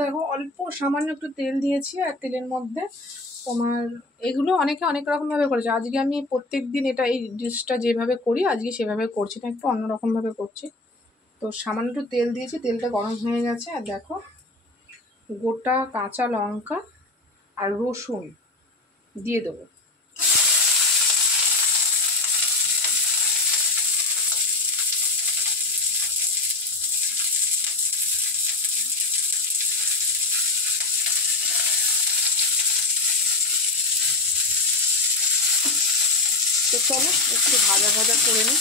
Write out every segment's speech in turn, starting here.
দেখো অল্প সামান্য একটু তেল দিয়েছি, আর তেলের মধ্যে তোমার এগুলো অনেকে অনেক রকমভাবে করেছে। আজকে আমি প্রত্যেক দিন এই ডিশটা যেভাবে করি আজকে সেভাবে করছি না, একটু অন্যরকমভাবে করছি। তো সামান্য একটু তেল দিয়েছি, তেলটা গরম হয়ে গেছে। আর দেখো গোটা কাঁচা লঙ্কা আর রসুন দিয়ে দেবো। তো চলো একটু ভাজা ভাজা করে নিই।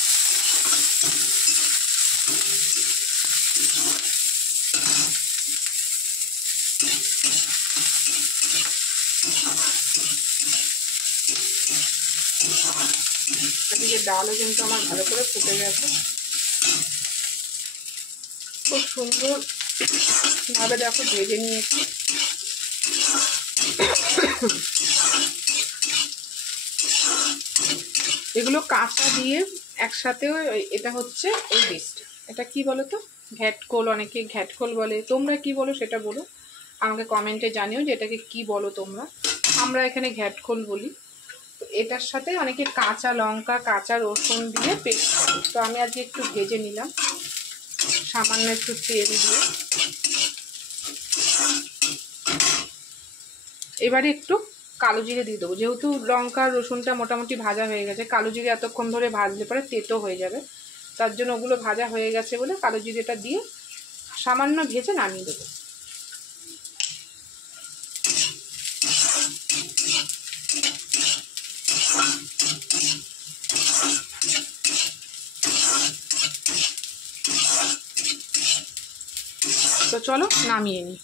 এদিকে ডালও কিন্তু আমার ভালো করে ফুটে গেছে, খুব সুন্দর ভাবে দেখো ভেজে নিয়েছি। এগুলো কাঁচা দিয়ে একসাথে, এটা হচ্ছে এই ডিশটা, এটা কি বলো তো, ঘ্যাটকোল, অনেকে ঘ্যাটকোল বলে, তোমরা কি বলো সেটা বলো আমাকে কমেন্টে জানিও যে এটাকে কি বলো তোমরা। আমরা এখানে ঘ্যাটকোল বলি। তো এটার সাথে অনেকে কাঁচা লঙ্কা কাঁচা রসুন দিয়ে পেস্ট করে। তো আমি আজকে একটু ভেজে নিলাম সামান্য একটু তেল দিয়ে। এবারে একটু কালো জিরে দিয়ে দেবো, যেহেতু লঙ্কা রসুনটা মোটামুটি ভাজা হয়ে গেছে। কালো জিরে এতক্ষণ ধরে ভাজলে পরে তেতো হয়ে যাবে, তার জন্য ওগুলো ভাজা হয়ে গেছে বলে কালো জিরেটা দিয়ে সামান্য ভেজে নামিয়ে দেবো। তো চলো নামিয়ে নিই।